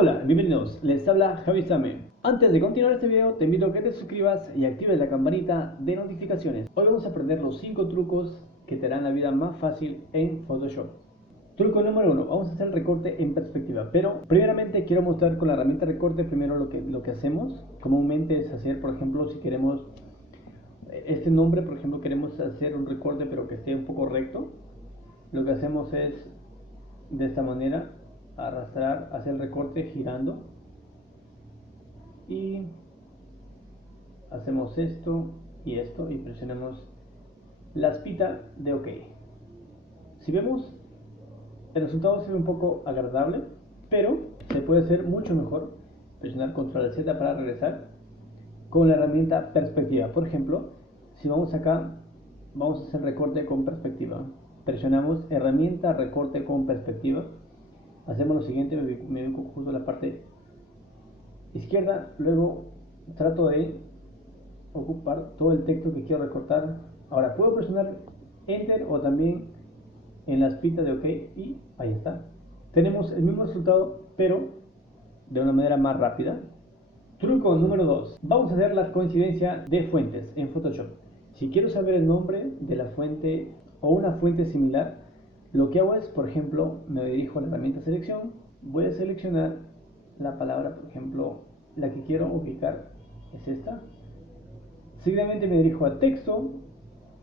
Hola, bienvenidos, les habla Javi Same. Antes de continuar este video, te invito a que te suscribas y actives la campanita de notificaciones. Hoy vamos a aprender los 5 trucos que te harán la vida más fácil en Photoshop. Truco número 1, vamos a hacer el recorte en perspectiva, pero primeramente quiero mostrar con la herramienta recorte primero lo que hacemos. Comúnmente es hacer, por ejemplo, si queremos este nombre, por ejemplo, queremos hacer un recorte pero que esté un poco recto. Lo que hacemos es de esta manera arrastrar, hacer el recorte girando y hacemos esto y presionamos la espita de OK. Si vemos, el resultado se ve un poco agradable, pero se puede hacer mucho mejor. Presionar control Z para regresar con la herramienta perspectiva. Por ejemplo, si vamos acá, vamos a hacer recorte con perspectiva. Presionamos herramienta recorte con perspectiva. Hacemos lo siguiente, me ubico justo en la parte izquierda, luego trato de ocupar todo el texto que quiero recortar. Ahora puedo presionar Enter o también en la espita de OK y ahí está. Tenemos el mismo resultado, pero de una manera más rápida. Truco número 2. Vamos a hacer la coincidencia de fuentes en Photoshop. Si quiero saber el nombre de la fuente o una fuente similar, lo que hago es, por ejemplo, me dirijo a la herramienta selección, voy a seleccionar la palabra, por ejemplo, la que quiero ubicar es esta. Seguidamente me dirijo a texto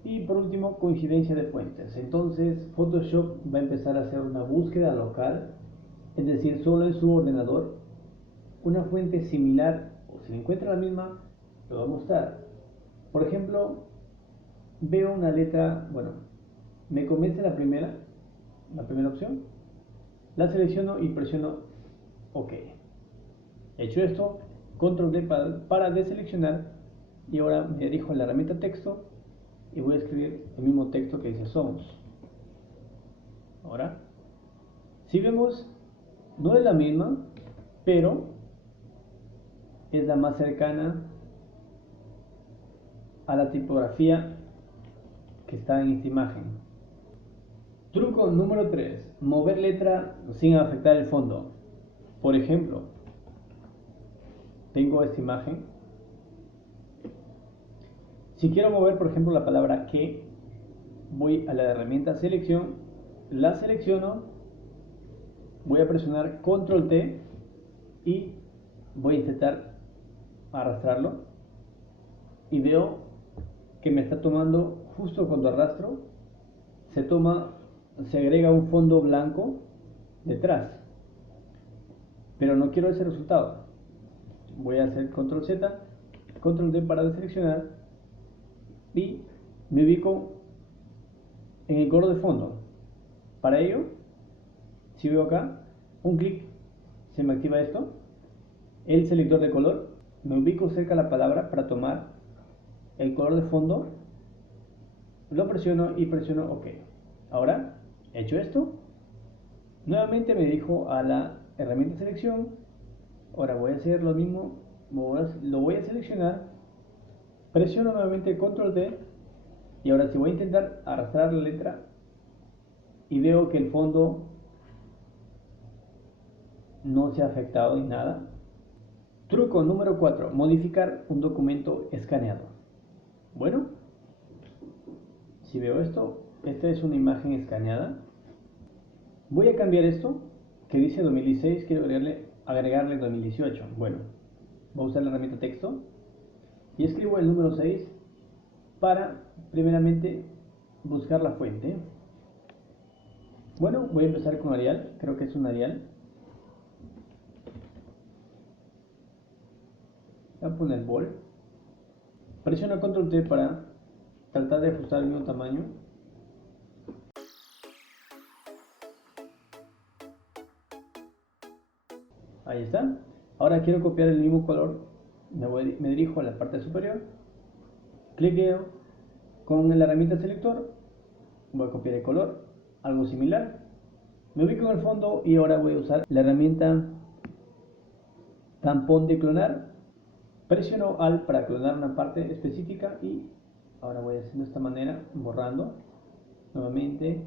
y por último coincidencia de fuentes. Entonces Photoshop va a empezar a hacer una búsqueda local, es decir, solo en su ordenador, una fuente similar, o si encuentra la misma, lo va a mostrar. Por ejemplo, veo una letra, bueno, me convence la primera opción, la selecciono y presiono OK. Hecho esto, control D para deseleccionar y ahora me dirijo a la herramienta texto y voy a escribir el mismo texto que dice somos. Ahora, si vemos, no es la misma, pero es la más cercana a la tipografía que está en esta imagen. Truco número 3. Mover letra sin afectar el fondo. Por ejemplo, tengo esta imagen. Si quiero mover, por ejemplo, la palabra que, voy a la herramienta selección, la selecciono, voy a presionar control T y voy a intentar arrastrarlo y veo que me está tomando, justo cuando arrastro, se agrega un fondo blanco detrás, pero no quiero ese resultado. Voy a hacer control Z, control D para deseleccionar y me ubico en el color de fondo. Para ello, si veo acá, un clic, se me activa esto, el selector de color, me ubico cerca de la palabra para tomar el color de fondo, lo presiono y presiono OK. Ahora, hecho esto, nuevamente me dirijo a la herramienta selección. Ahora voy a hacer lo mismo, lo voy a seleccionar, presiono nuevamente control D y ahora si voy a intentar arrastrar la letra y veo que el fondo no se ha afectado en nada. Truco número 4. Modificar un documento escaneado. Bueno, si veo esto, esta es una imagen escaneada. Voy a cambiar esto, que dice 2016, quiero agregarle 2018. Bueno, voy a usar la herramienta texto y escribo el número 6 para, primeramente, buscar la fuente. Bueno, voy a empezar con Arial, creo que es un Arial. Voy a poner Bold. Presiono control T para tratar de ajustar el mismo tamaño. Ahí está. Ahora quiero copiar el mismo color. Me dirijo a la parte superior. Cliqueo con la herramienta selector. Voy a copiar el color. Algo similar. Me ubico en el fondo y ahora voy a usar la herramienta tampón de clonar. Presiono Alt para clonar una parte específica y ahora voy haciendo de esta manera, borrando nuevamente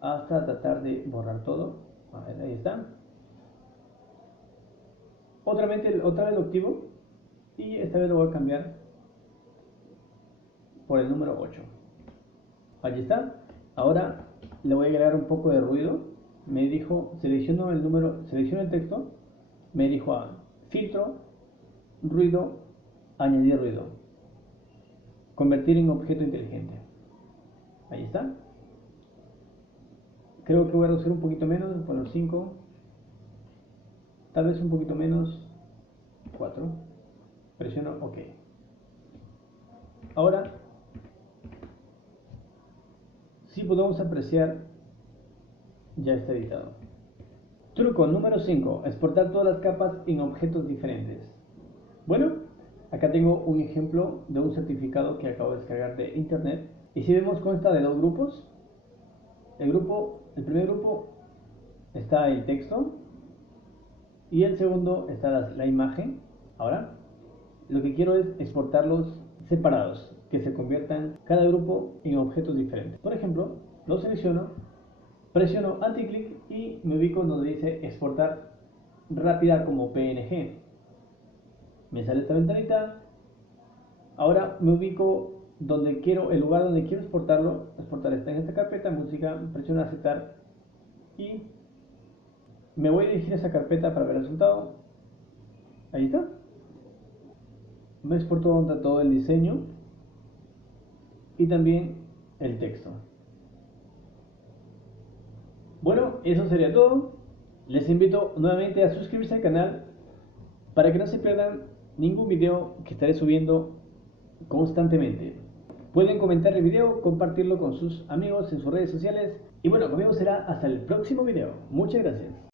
hasta tratar de borrar todo. A ver, ahí está. Otra vez lo activo y esta vez lo voy a cambiar por el número 8. Allí está. Ahora le voy a agregar un poco de ruido. Me dijo, selecciono el texto. Me dijo filtro, ruido, añadir ruido, convertir en objeto inteligente. Ahí está. Creo que voy a reducir un poquito menos, por los 5. Tal vez un poquito menos, 4. Presiono OK. Ahora sí podemos apreciar, ya está editado. Truco número 5. Exportar todas las capas en objetos diferentes. Bueno, acá tengo un ejemplo de un certificado que acabo de descargar de internet. Y si vemos, consta de dos grupos. El primer grupo está el texto y el segundo está la imagen. Ahora, lo que quiero es exportarlos separados, que se conviertan cada grupo en objetos diferentes. Por ejemplo, lo selecciono, presiono anticlic y me ubico donde dice exportar rápida como PNG. Me sale esta ventanita. Ahora me ubico donde quiero, el lugar donde quiero exportarlo. Exportar está en esta carpeta, música, presiono aceptar y me voy a dirigir a esa carpeta para ver el resultado. Ahí está. Me exportó todo el diseño y también el texto. Bueno, eso sería todo. Les invito nuevamente a suscribirse al canal para que no se pierdan ningún video que estaré subiendo constantemente. Pueden comentar el video, compartirlo con sus amigos en sus redes sociales. Y bueno, conmigo será hasta el próximo video. Muchas gracias.